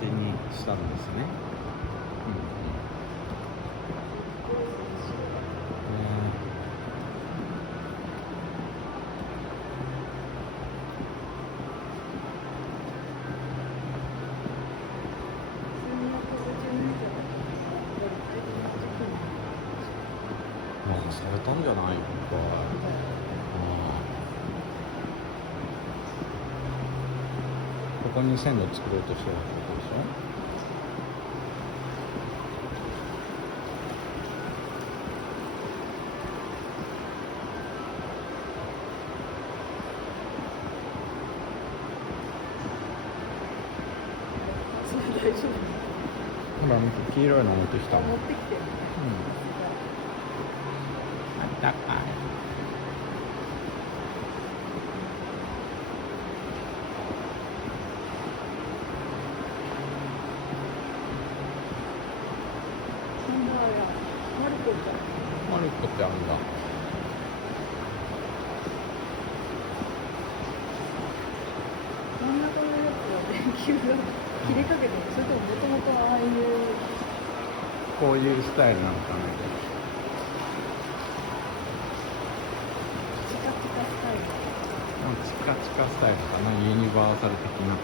じにしたんですね。なんかされたんじゃないか。ここに線路作ろうとしてるってことでしょ。大丈夫。ほら、黄色いの持ってきたもん。持ってきて。あったかい。マルコちゃん。マルコってあるんだ。真ん中のやつは電球が切れかけてる。それとももともとああいうこういうスタイルなのかな。チカチカスタイル。チカチカスタイルかな。ユニバーサル的な。あ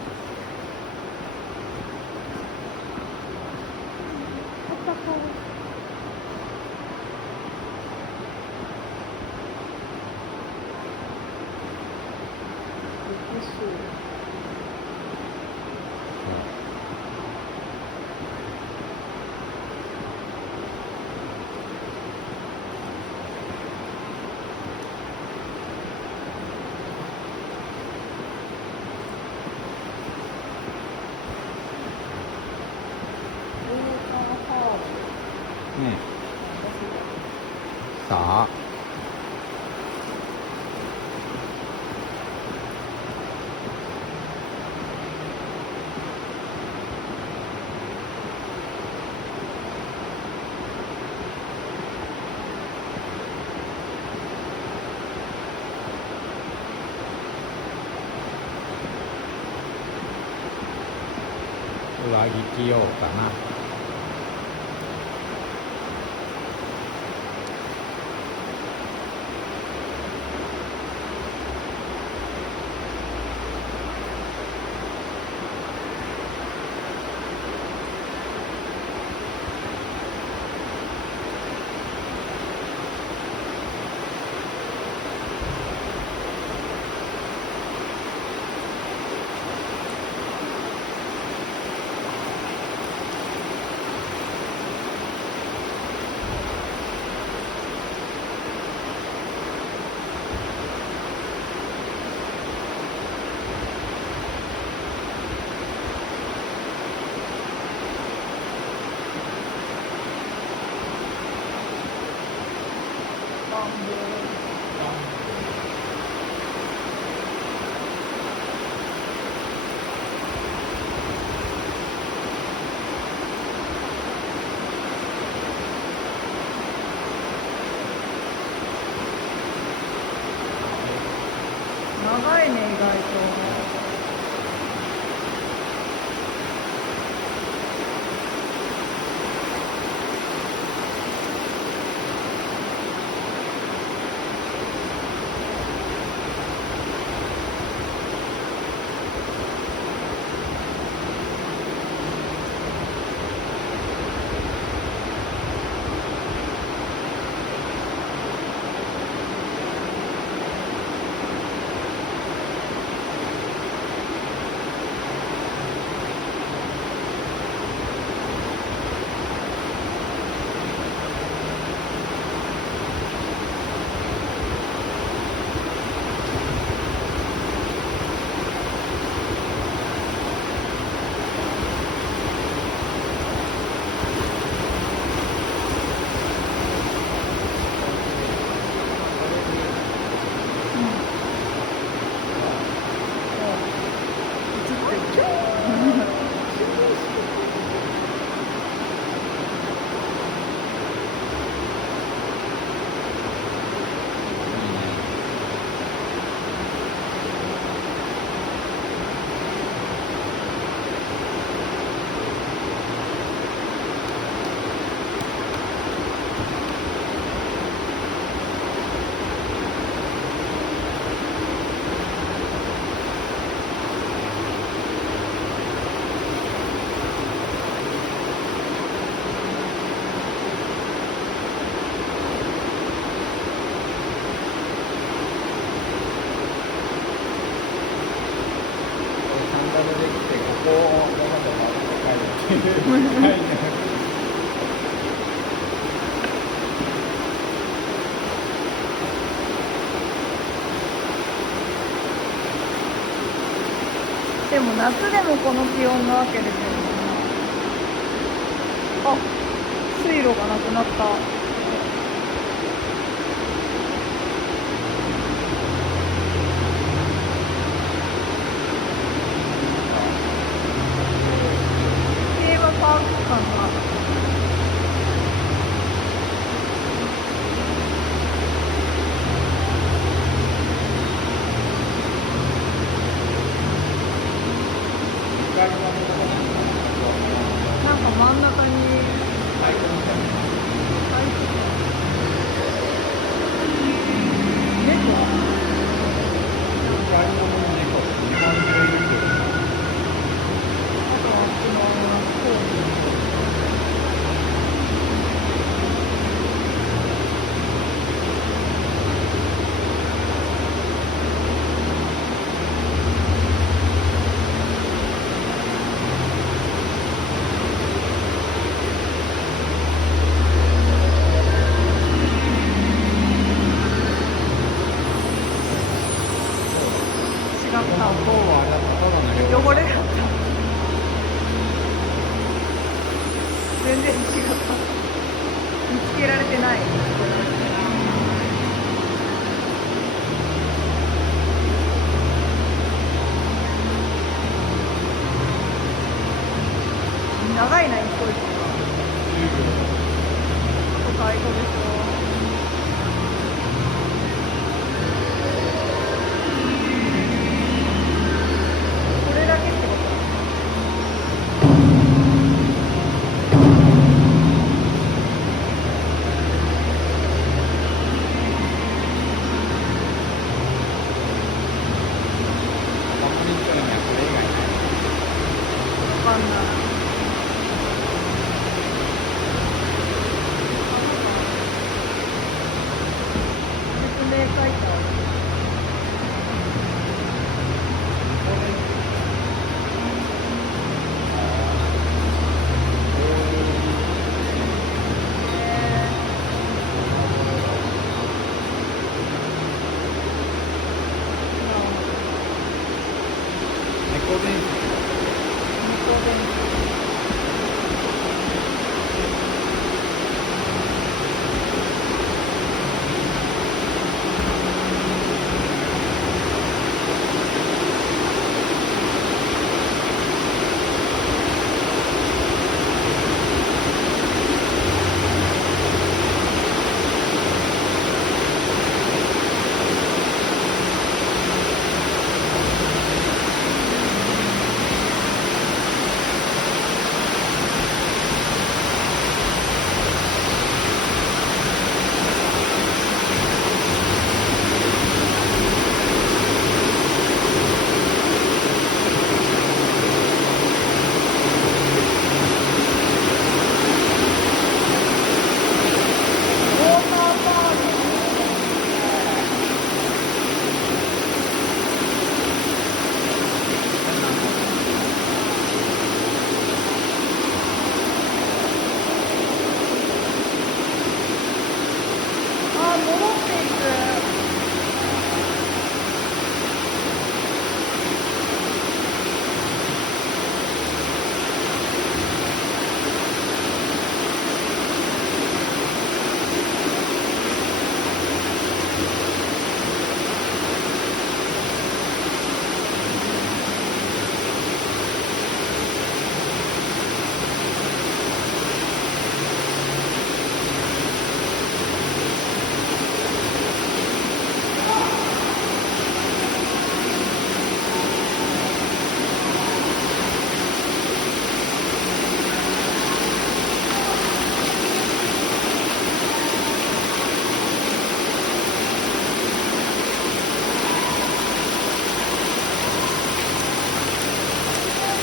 ったかい。ねえ。さあ。上着着ようかな。長いね、意外と。でも夏でもこの気温なわけですよね。あ、水路がなくなった。テーマパーク感が。なんか真ん中に汚れだった。全然違った。見つけられてない。長いな、一個一個が。最高でしょ。これだけってこと？わかんない。説明書いた。